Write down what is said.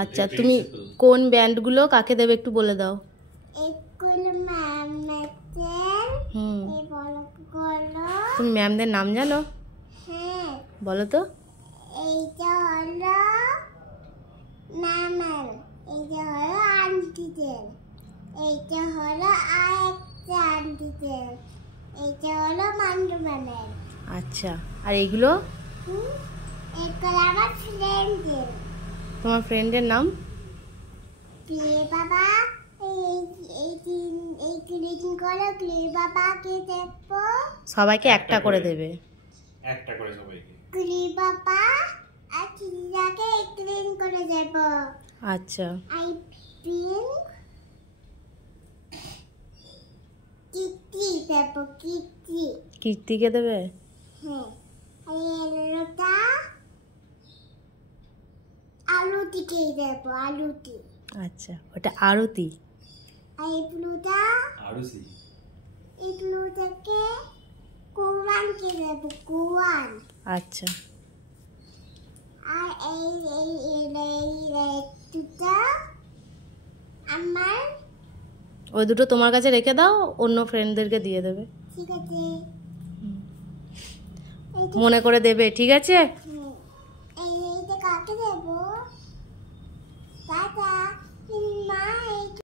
আচ্ছা, তুমি কোন ব্যান্ডগুলো কাকে দেবে একটু বলে দাও। তুমি ম্যামদের নাম জানো? হ্যাঁ, বলো তো। এইটা হলো ম্যামের, এইটা হলো আন্টিদের, এইটা হলো আরেকটা আন্টিদের, এইটা হলো মান্টু ম্যামের। আচ্ছা, আর এইগুলো? এগুলো আমার ফ্রেন্ডদের। তোমার ফ্রেন্ডের নাম? ক্লে বাবা। এই ক্লিন করো, ক্লে বাবাকে দেখবো। সবাইকে একটা করে দেবে। একটা করে সবাইকে। ক্লে বাবা আর ক্লিনাকে ক্লিন করে দেব। আচ্ছা। আই পিন কিটি দেব, কিটি। কীর্তিকে দেবে? হ্যাঁ। আর এলোটা আলুটিকে দেব, আলুটি। আচ্ছা, ওটা আরতি। আর এই ব্লুটা, আরুসি। এই ব্লুটাকে কুয়ানকে দেব, কুয়ান। আচ্ছা। আর এই দুটা আমার। ওই দুটো তোমার কাছে রেখে দাও, অন্য ফ্রেন্ডদেরকে দিয়ে দেবে। ঠিক আছে, মনে করে দেবে, ঠিক আছে?